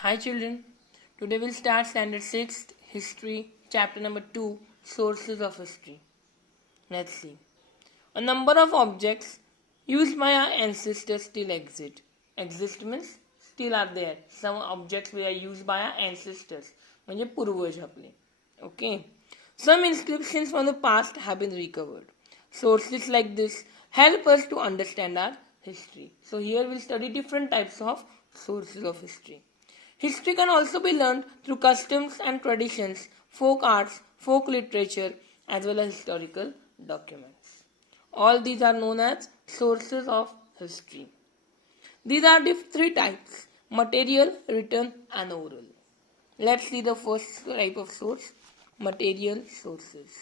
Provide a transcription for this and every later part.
Hi children, today we'll start standard 6th history chapter number 2 sources of history. Let's see. A number of objects used by our ancestors still exist. Exist means still are there. Some objects were used by our ancestors म्हणजे पूर्वज आपले. Okay. Some inscriptions from the past have been recovered. Sources like this help us to understand our history. So here we'll study different types of sources of history. History can also be learned through customs and traditions, folk arts, folk literature, as well as historical documents. All these are known as sources of history. These are the three types: material, written, and oral. Let's see the first type of source: material sources.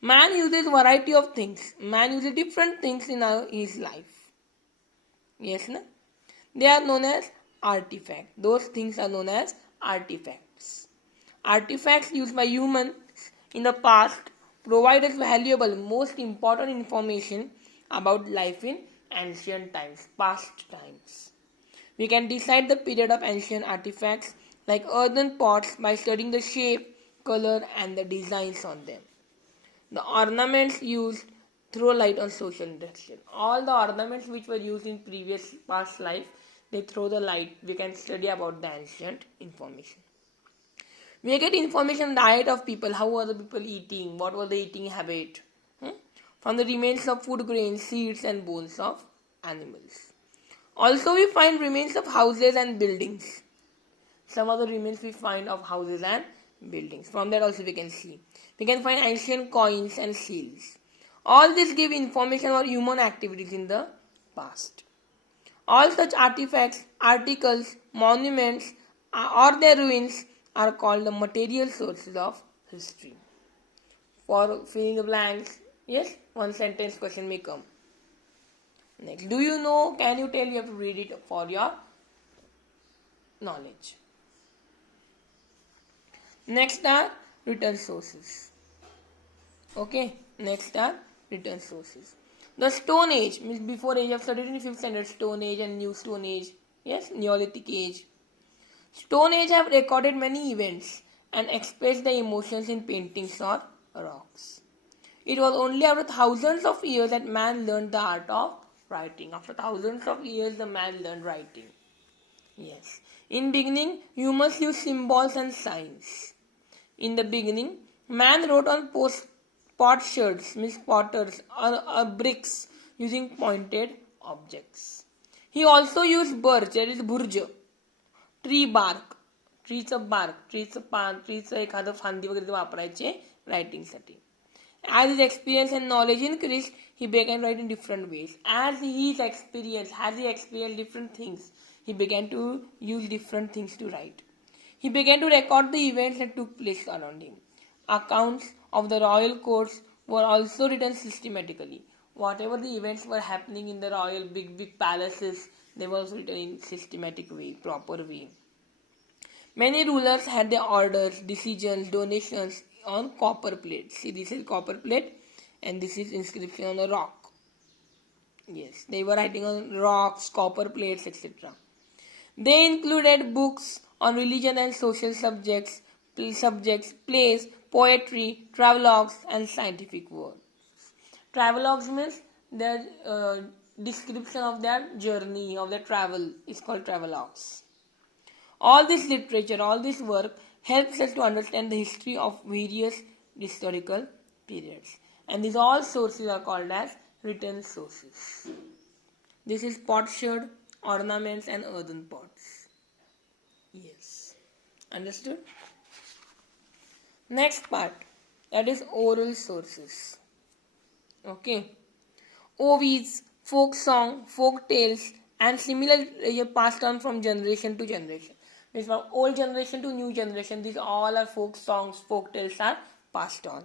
Man uses variety of things. Man uses different things in his life. Yes, na? They are known as artifacts. Those things are known as artifacts. Artifacts used by humans in the past provide us valuable, most important information about life in ancient times, past times. We can decide the period of ancient artifacts like earthen pots by studying the shape, color, and the designs on them. The ornaments used throw light on social interaction. All the ornaments which were used in previous past life, they throw the light. We can study about the ancient information. We get information on the diet of people. How were the people eating? What was the eating habit? From the remains of food grains, seeds and bones of animals. Also we find remains of houses and buildings. Some of the remains we find of houses and buildings. From that also we can see. We can find ancient coins and seals. All this give information about human activities in the past. All such artifacts, articles, monuments, or their ruins are called the material sources of history. For filling the blanks, yes, one sentence question may come. Next, do you know? Can you tell? You have to read it for your knowledge. Next are written sources. Okay, next are written sources. The Stone Age means before age of studied in 5th standard. Stone Age and New Stone Age. Yes, Neolithic Age. Stone Age have recorded many events and expressed the emotions in paintings or rocks. It was only after thousands of years that man learned the art of writing. After thousands of years, the man learned writing. Yes. In beginning, humans used symbols and signs. In the beginning, man wrote on potsherds, means potters, or bricks using pointed objects. He also used birch, that is burj, tree bark, ट्रीचं bark, ट्रीचं पान, ट्रीचं एखादं फांदी वगैरे वापरायचे रायटिंगसाठी. As his experience and knowledge increased, he began to write in different ways. As he experienced different things, he began to use different things to write. He began to record the events that took place around him. Accounts of the royal courts were also written systematically. Whatever the events were happening in the royal big palaces, they were also written in systematic way, proper way. Many rulers had their orders, decisions, donations on copper plates. See, this is copper plate and this is inscription on a rock. Yes, they were writing on rocks, copper plates, etc. They included books on religion and social subjects, plays, poetry, travelogues, and scientific works. Travelogues means their description of their journey, of their travel, is called travelogues. All this literature, all this work helps us to understand the history of various historical periods. And these all sources are called as written sources. This is potsherd, ornaments and earthen pots. Yes. Understood? Next part, that is oral sources. Okay. Ovids, folk song, folk tales and similar passed on from generation to generation. Means from old generation to new generation, these all are folk songs, folk tales are passed on.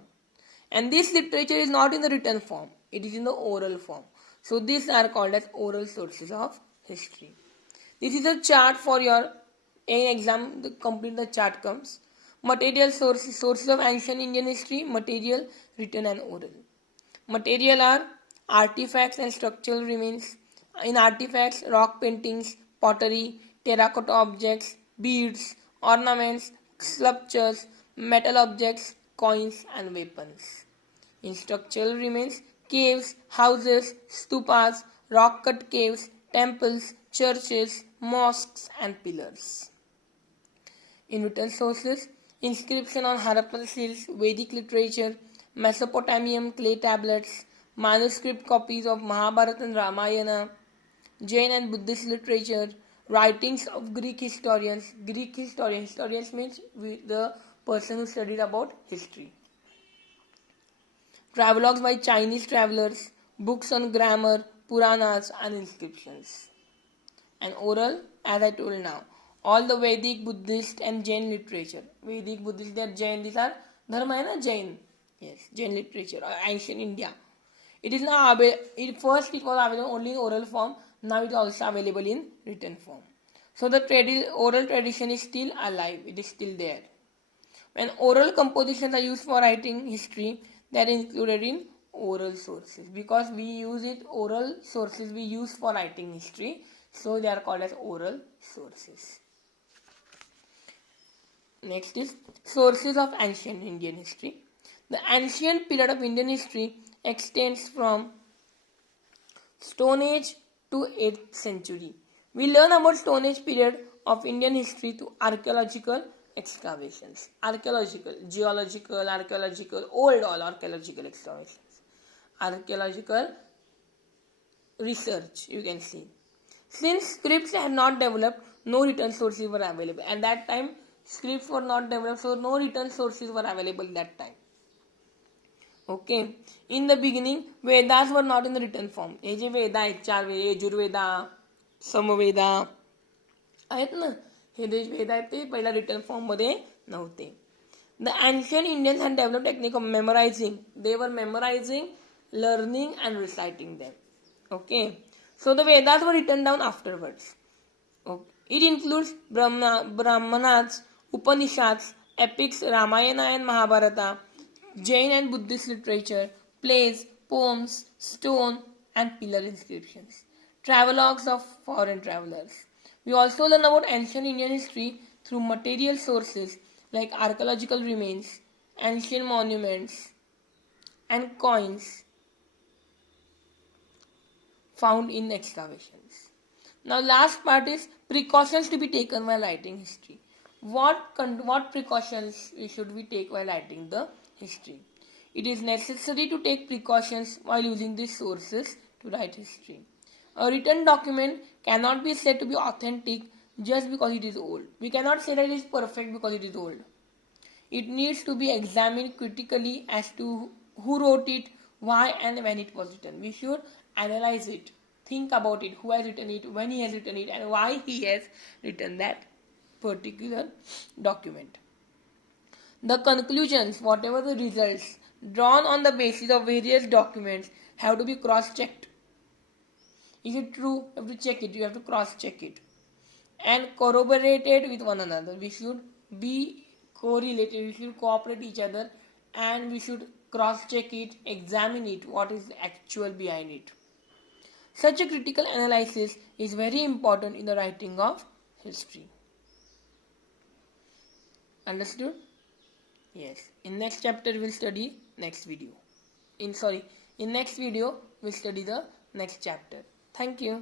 And this literature is not in the written form, it is in the oral form. So these are called as oral sources of history. This is a chart for your exam, the complete the chart comes. Material sources of ancient Indian history, material, written and oral. Material are artifacts and structural remains. In artifacts, rock paintings, pottery, terracotta objects, beads, ornaments, sculptures, metal objects, coins, and weapons. In structural remains, caves, houses, stupas, rock cut caves, temples, churches, mosques, and pillars. In written sources, inscription on Harappan seals, Vedic literature, Mesopotamian clay tablets, manuscript copies of Mahabharata and Ramayana, Jain and Buddhist literature, writings of Greek historians. Historians means the person who studied about history. Travelogues by Chinese travelers, books on grammar, Puranas, and inscriptions. And oral, as I told now, all the Vedic, Buddhist, and Jain literature. Vedic, Buddhist, they are Jain. These are dharma hai na, Jain. Yes, Jain literature, ancient India. It is now first it was available only in oral form. Now it is also available in written form. So the oral tradition is still alive. It is still there. When oral compositions are used for writing history, they are included in oral sources because we use it. Oral sources we use for writing history, so they are called as oral sources. Next is sources of ancient Indian history. The ancient period of Indian history extends from Stone Age to 8th century. We learn about Stone Age period of Indian history through archaeological excavations. Geological, archaeological, all archaeological excavations. Archaeological research, you can see. Since scripts had not developed, no written sources were available. At that time, scripts were not developed, so no written sources were available that time. Okay. In the beginning, Vedas were not in the written form. हे जे वेदा आहेत, चार वेद, यजुर्वेदा, समवेदा आहेत ना, हे जे वेद आहेत ते पहिला return form मध्ये नव्हते. The ancient Indians had developed technique of memorizing. They were memorizing, learning, and reciting them. Okay. So the Vedas were written down afterwards. Okay. It includes Brahmanas, Upanishads, epics Ramayana and Mahabharata, Jain and Buddhist literature, plays, poems, stone and pillar inscriptions, travelogues of foreign travelers. We also learn about ancient Indian history through material sources like archaeological remains, ancient monuments, and coins found in excavations. Now, last part is precautions to be taken while writing history. What precautions should we take while writing the history? It is necessary to take precautions while using these sources to write history. A written document cannot be said to be authentic just because it is old. We cannot say that it is perfect because it is old. It needs to be examined critically as to who wrote it, why and when it was written. We should analyze it, think about it, who has written it, when he has written it, and why he has written that particular document. The conclusions, whatever the results drawn on the basis of various documents, have to be cross-checked. Is it true? You have to check it. You have to cross-check it. And corroborated with one another. We should be correlated. We should cooperate each other. And we should cross-check it, examine it, what is actual behind it. Such a critical analysis is very important in the writing of history. Understood? Yes. In next chapter we'll study next video. In next video we'll study the next chapter. Thank you.